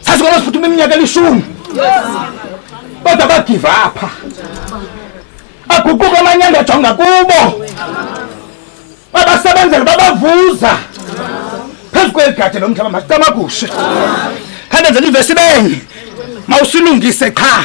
sasikwazi futhi iminyaka elishumi kodwa bagive up aguquka amanyanga ajonga kubo babasebenzela babavuza phezu kwegade lomhlaba masicamagushe kanti enzela ivesi benye mawusilungise cha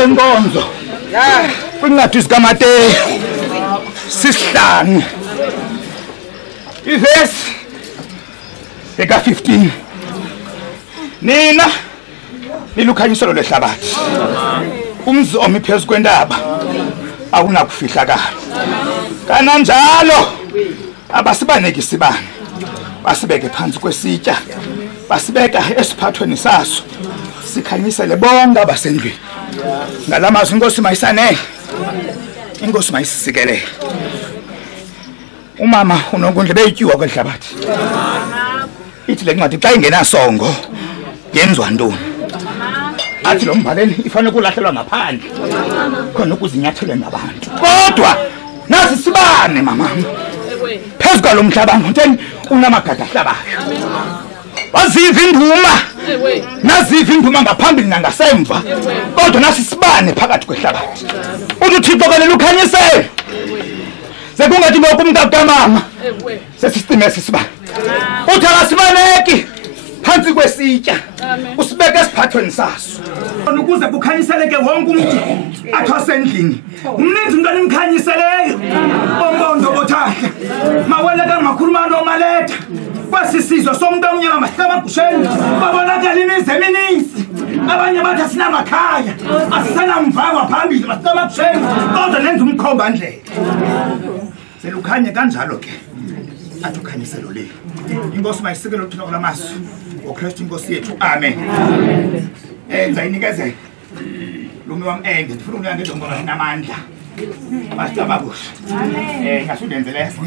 Lenkonzo kwinqadi zikaMateyu sisihlanu ivesi eka 15 nina nilukhanyiselo lehlabathi umzi omi phezu kwentaba awunakufihlakala kananjalo abasibaneki sibane basibeke phansi kwesitya basibeka esiphathweni saso sikhanyisele bonke abasendlini ngalamazwi inkosi mayisane inkosi mayisisikele umama uNonkundla beyityuwa kwehlabathi ithi le ncwadi xa ingenasongo yenziwa ntoni athi lo mbhaleni ifanele kulahlelwa ngaphandle khona ukuzinyathele nabantu kodwa nasi sibane mama phezu kwalo mhlaba ngonteni unamagada ahlabayo waziva induma naziva induma ngaphambili nangasemva kodwa nasi sibane phakathi kwehlabathi uthi uThixo kalela ukhanyisele sekungathi lokhu umntaka kamama sesisitime sisibane uthi akasibaneki phansi kwesitya usibeke esiphathweni saso ukuze kukhanyiseleke wonke umuntu athwase endlini umninzi umntwana imkhanyiseleyo ombonzo bothahla mawele kangakhuluma nomaletha kwasisizwe somuntu omnyama mahlamagusheni babonakala imizi emininzi abanye bathi asinamakhaya asisanamvakwa phambili mahlamagusheni kodwa nenza umkhomba ndlela selukhanye kanjalo ke athi ukhanyiselo le inkosi mayisikele uthina kulamasu ngoKristu inkosi yethu amen enza inikezele lumi wami ngifuna ukunyange ngoba sinamandla basicababusha ngasundenzele leso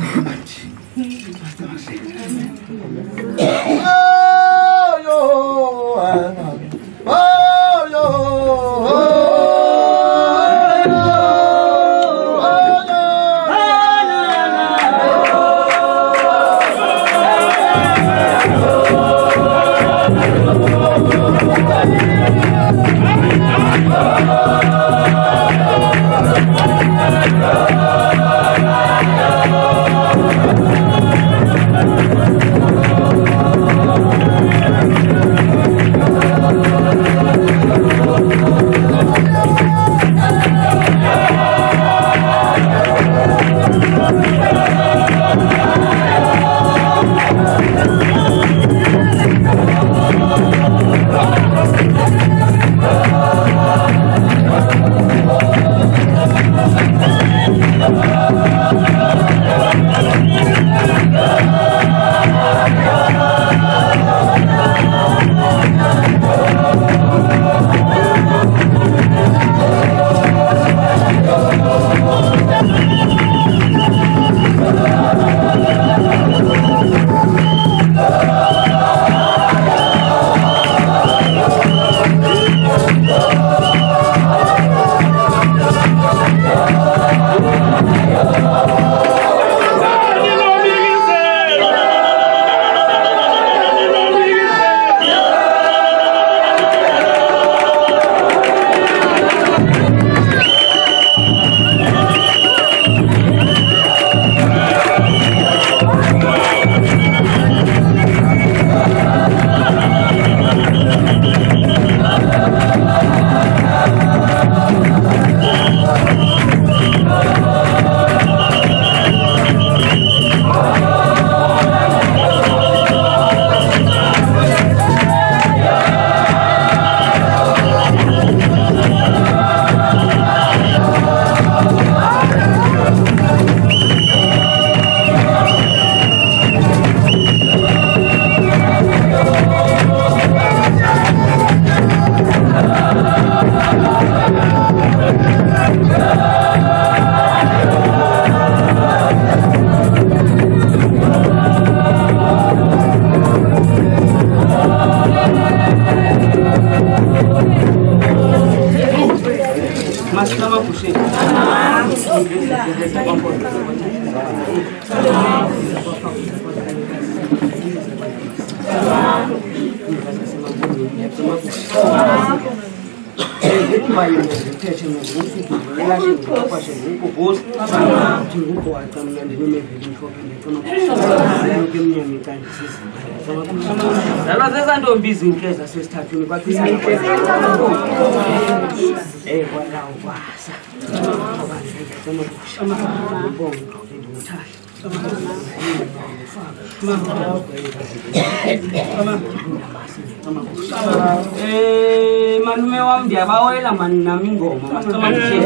malume wami ndiyabawela mani nami ingoma masicama kuhle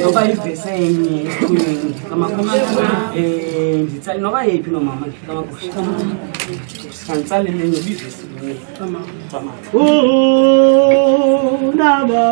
ngoba ivese enye esikhuleni nditsale noba yephi nomama kama kuhle sikantsalele ngebivesi naba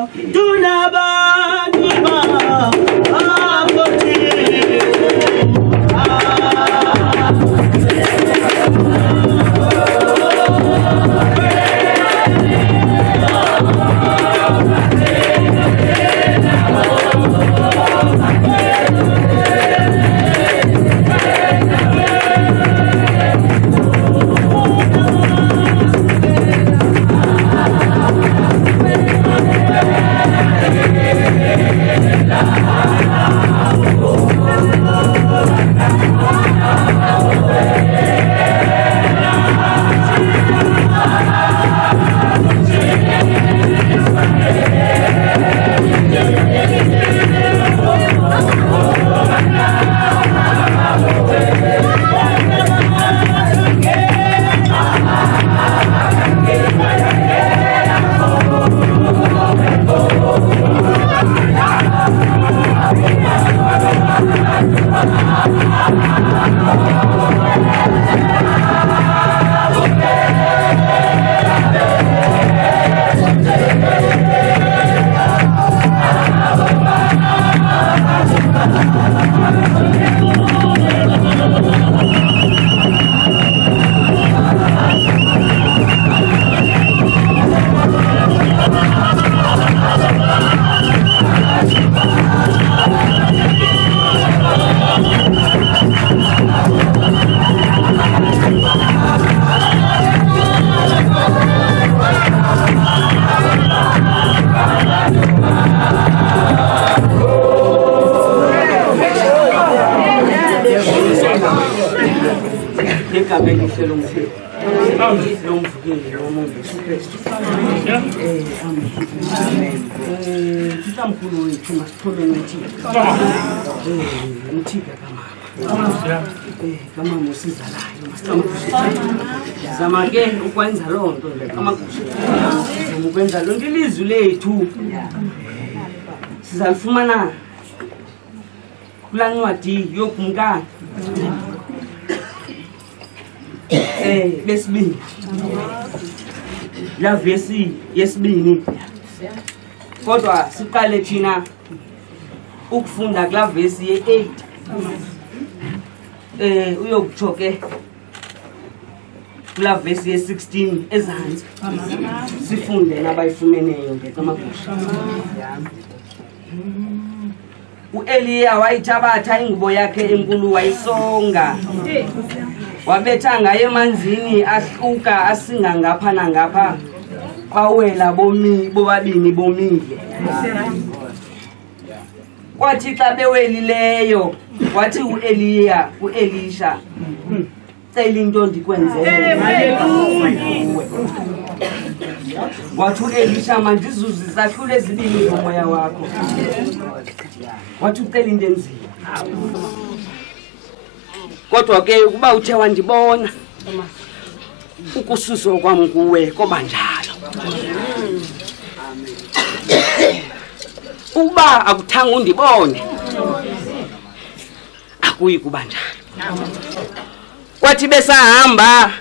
kama musizalayo zama ke ukwenza loo nto kama ukwenza loo nto ilizwi lethu sizalifumana kula ncwadi yokumkani besibili la vesi yesibini kodwa siqale thina ukufunda kula vesi ye8 uyokutsho ke kula vesi ye16 ezantsi sifunde nabayifumeneyo ngekamagusha uEliya wayithabatha ingubo yakhe enkulu wayisonga wabetha ngaye emanzini ahluka asinga ngapha nangapha bawela bobabini bomile kwathi xa bewelileyo wathi uEliya uElisha cela into ndikwenzele wathi uElisha mandizuze izahlule ezibini zomoya wakho wathi ucela into enzima kodwa ke ukuba uthe wandibona ukususwa kwami kuwe koba njalo uba akuthanga undibone akuyi kuba njalo kwathi besahamba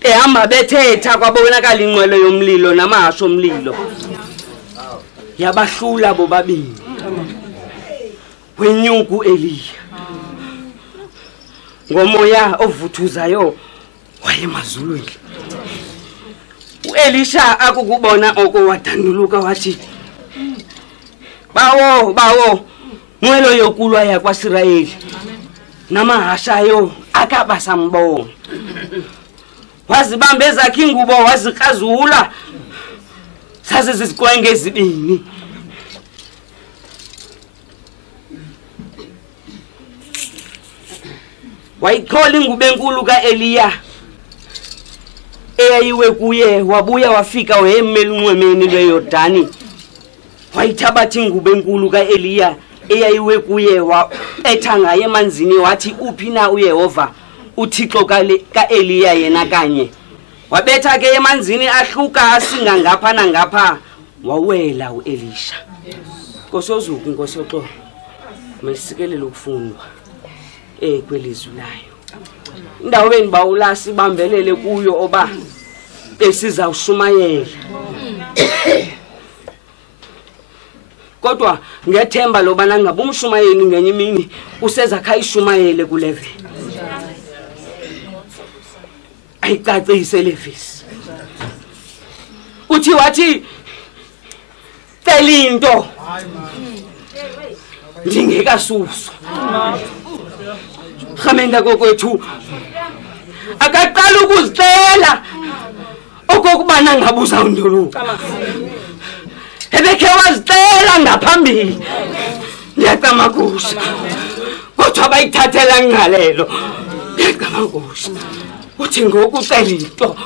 ehamba bethetha kwabonakala inqwelo yomlilo namahasho omlilo yabahlula bobabini wenyuku Eliya ngomoya ovuthuzayo wayemazulwini uElisha akukubona oko wadanduluka wathi bawo nqwelo yokulwa yakwaSirayeli namahashayo akabasambona wazibamba ezakhe ingubo wazikrazula sase siziqwenge ezibini. Wayithola ingubo enkulu kaEliya eyayiwe kuye, wabuya wafika wayemela unxwemeni lweYordani. Wayithabatha ingubo enkulu kaEliya eyayiwe kuye etha ngaye emanzini wathi uphi na uYehova uThixo kaEliya yena kanye. Wabetha ke emanzini ahluka asinga ngapha nangapha wawela uElisha. Nkosozuku nkosoxolo masikelele ukufundwa kwelizwi layo. Indawo benibawula sibambelele kuyo oba besizawushumayela. Kodwa ngethemba lobana ngabe umshumayeli ngenye imini useza khayishumayele kulevel. Ayicacise levisi. Uthi wathi telinto ndingekasuso. Khamenda kokwethu akaqala ukuzicela okokubana ngabuza unduluka. Ebekhe wazicela ngaphambili ngiyacamakusha kodwa bayithathela ngalelo ngiyacamakusha. Uthi ngokucela into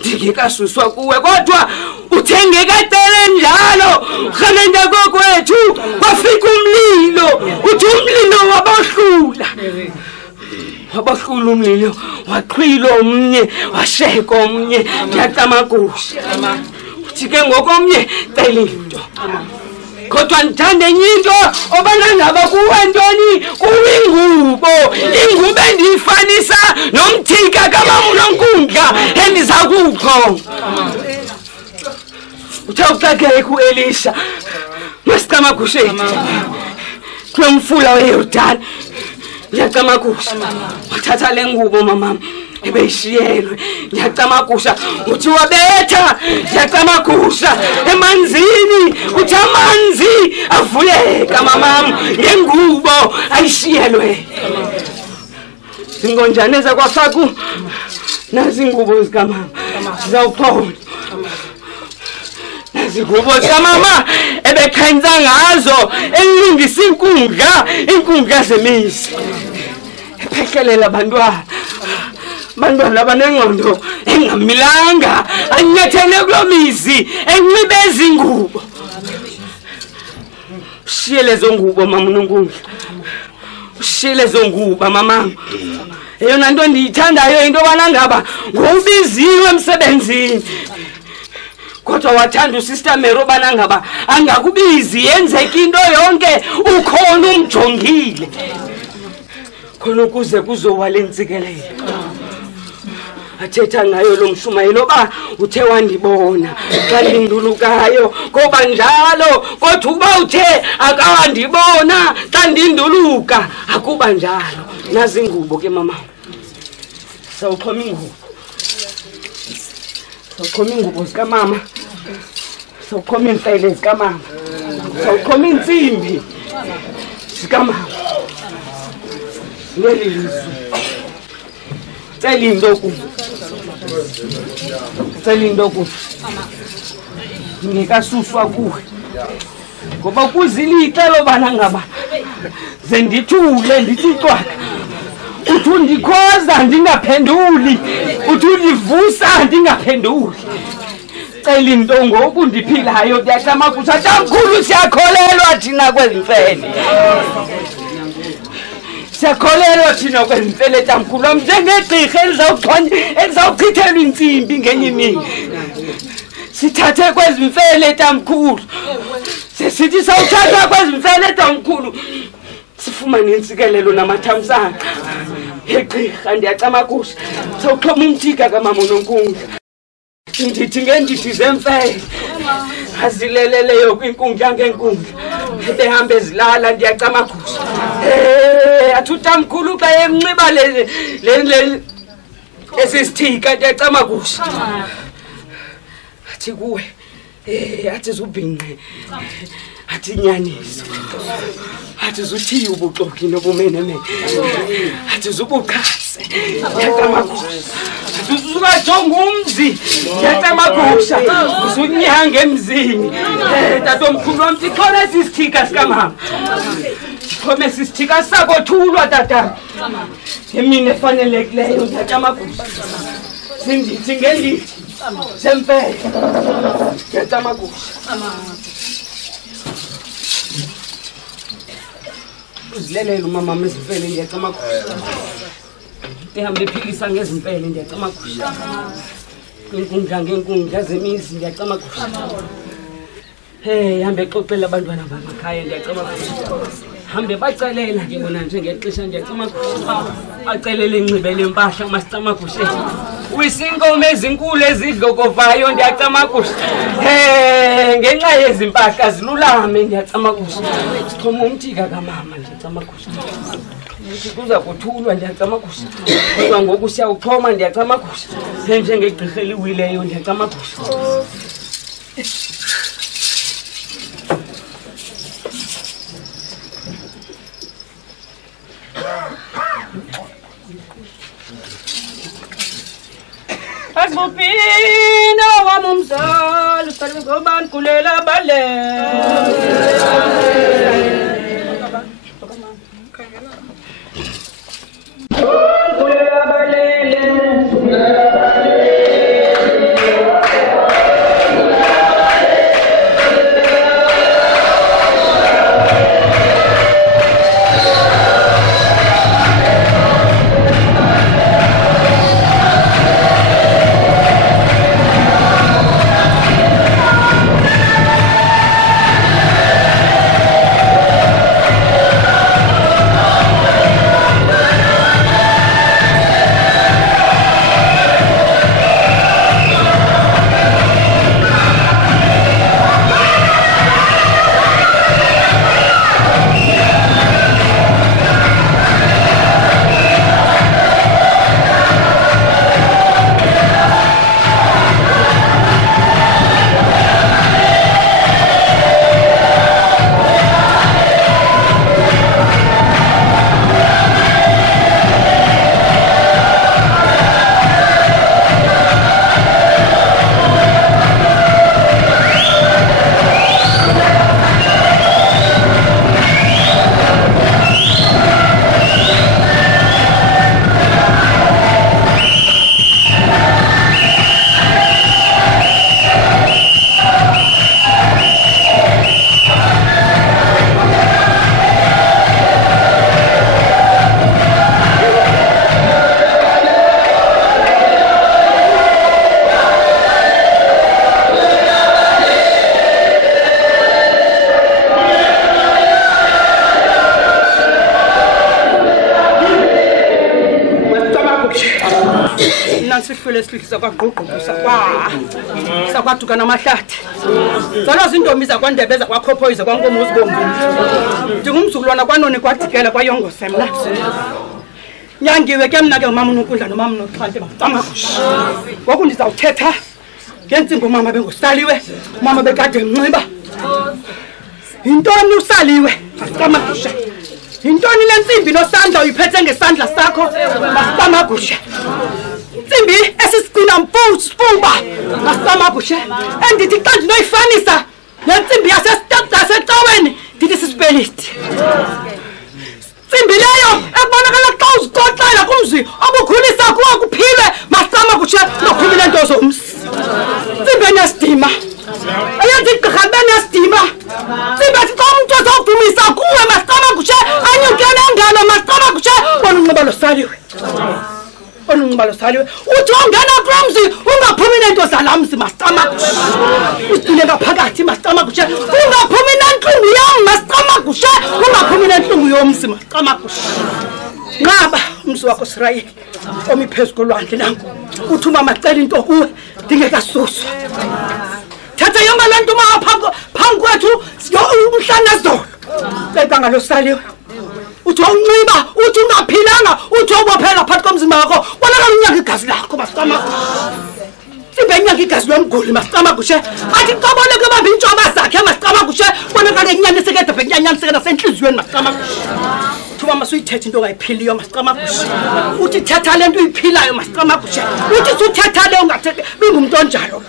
ndingekasuswa kuwe kodwa uthengekacele njalo. Khamenda kokwethu kwafika umlilo. Uthi umlilo wabahlula. Wabahlula umlilo waqhwila omnye washeka omnye ngiyacamakusha. Uthi ke ngokomnye cela into kodwa ndithanda enye into obana ngaba kuwe ntoni kuwingubo. Ingubo endiyifanisa nomthika kamama Nonkundla endiza kukho. Uthawuxakeke kuElisha masicamakushe kulomfula weYordani. Ngiyacamakusha wathatha le ngubo mamama ebeyishiyelwe. Ngiyacamakusha uthi wabetha. Ngiyacamakusha emanzini uthi amanzi avuleka mamama ngengubo ayishiyelwe. Iinkonjane zakwaFaku nazi ingubo zikamama sizawuphola. Nazi ingubo zikamama ebekhenza ngazo elungisa inkundla zemisi. Ephehlelela abantwana abanengqondo engamilanga anyathele kulomizi enxibe izingubo. Ushiye lezo ngubo mama Nonkundla. Ushiye lezo ngubo mama. Eyona nto ndiyithandayo into bana ngaba ngowubiziwe emsebenzini. Kodwa wathanda uSister Mero bana ngaba angakubizi yenzeka into yonke ukhona umjongile. Khona ukuze kuzowale ntsikelelo. Athetha ngayo lo mshumayelo ba uthe wandibona xa ndindulukayo ngoba njalo kodwa uba uthe akawandibona xa ndinduluka akuba njalo. Nazi ingubo ke mama. Sawuxhoma ingubo. Sawuxhoma ingubo zikamama. Sawuxhoma iintlele zikamama. Sawuxhoma iintsimbi zikamama. Ngelizwi cela into kuwe ngikasuswa kuwe ngoba kuzilixelo bana ngaba zendithule ndithi cwaka. Uthi undikhoza ndingaphenduli. Uthi undivusa ndingaphenduli. Cela into ngoku ndiphilayo ndiyacamakusha. Tamkhulu siyakholelwa thina kwezimfene. Siyakholelwa thina kwezimfele tamkhulu njengegqirha elizawuchithelwa intsimbi ngenye imini. Sithathe kwezimfele tamkhulu. Sesithi sawuthatha kwezimfele tamkhulu sifumane intsikelelo namathamsanqa. Egqirha ndiyacamakusha sawuxhoma umthika kamama Nonkundla. Ndithi ngendidi zemfele azileleleyo kwinkundla ngenkundla behamba ezilala ndiyacamakusha. Athutamkhulu xa emnxiba esisithika ndiyacamakusha. Athi kuwe athi zubhinqe athi nyaniso athi zuthi ubuxoki nobumene athi zubukhase Zuka jongumzi yatamagusha uzunyange emzini tatomkhulu wami sikhona sisithika sikamama sikhona sisithika sakothulwa tata yemini efanelekileyo yatamagusha sindithi ngendithi sempela yatamagusha uzilelela umama mezimfele yatamagusha Ehambe phikisa ngezimpele ndiyacamagusha. Inkundla ngenkundla zemizi ndiyacamagusha. Hambe xoxela abantwana bamakhaya ndiyacamagusha. Hambe bacelela ke bona nje ngexesha ndiyacamagusha. Bacelele ingcibele impahla masicamagushe. Wisinkomo ezinkulu ezidlokovayo ndiyacamagusha. Ngenxa yezimpahla zilulame ndiyacamagusha. Sichoma umthika kamama ndiyacamagusha. Kuza kuthulwa ndiyacamagusha kodwa ngoku siyawuxhoma ndiyacamagusha njengegqirha eliwileyo ndiyacamagusha Asbupina wamumzal ustalwe goban kulela bale Lesihliza kwagqugquza sakwaduka namahlathi zalo zintombi zakwandebeza kwakhophoyiza kwankomo uzibomvu ndingumzukulwana kwanoni kwadikela kwayongose mna nyangiwe ke mna ke umama uNonkundla nomama uNoxhante bacamagusha ngoku ndizawuthetha ngentsimbi umama bengusaliwe umama bekade nxiba intoni usaliwe bacamagusha intoni le ntsimbi nosandla uyiphethe ngesandla sakho bacamagusha Simbi esisicina mfuba ngasamagushe endithi xa ndinoyifanisa lensimbi yasecaweni ndithi sisipeliti Simbi leyo ekubonakala xa uzixoxela kumzi obukhulisa kuwo kuphilwe masamagushe nokhulile into zomsi Simbi enesidima eyenza igqirha benesidima Simbi ethi xa umuntu ozawudumisa kuwe masamagushe anyukele engalo masamagushe bona unxiba losaliwe Onungibalo saliwe uthi ongena kromzi ungaphumi nento zalamzi masicamagusha ucile ngaphakathi masicamagusha ungaphumi nenhlungu yami masicamagusha ungaphumi nenhlungu yomzi masicamagusha ngaba umzi wakho Israyeli omi phezulu kolwandle nanku uthi umama cela into kuwe dingekasuswa thatha yonke lento phambi kwethu umhlanga zolo cela ngalosaliwe uthi unxiba uthi ungaphilanga uthi ubophela phakathi komzimba wakho bonakala unyaka igazi lakho masicamagusha Simbe inyanga igazi lomguli masicama kushe athi qabole ke baba intshoba zakhe masicama kushe bonakala inyani sekede benyanyani sekede senhlizweni masicama kushe thuba masuyithethe into ongayiphiliyo masicama kushe uthi thetha lento uyiphilayo masicama kushe uthi suthetha le ungathethe bingumuntu onjalo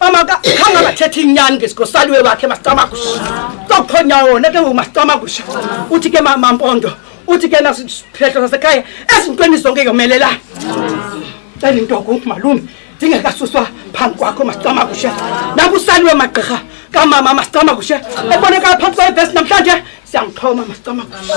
mama ka khanga bathethe inyani ngesikosaliwe bakhe masicama kushe sokhonya wona ke masicama kushe uthi ke mama Mpondo uthi ke nasiphehlo sasekhaya ezintweni zonke yomelela Tani ntogo malume dingekasuswa phambi kwakho masicama kushe nakusaliwe magqirha kamama masicama kushe eboneka phansi kwebhesi namhlanje siyangixhoma masicama kushe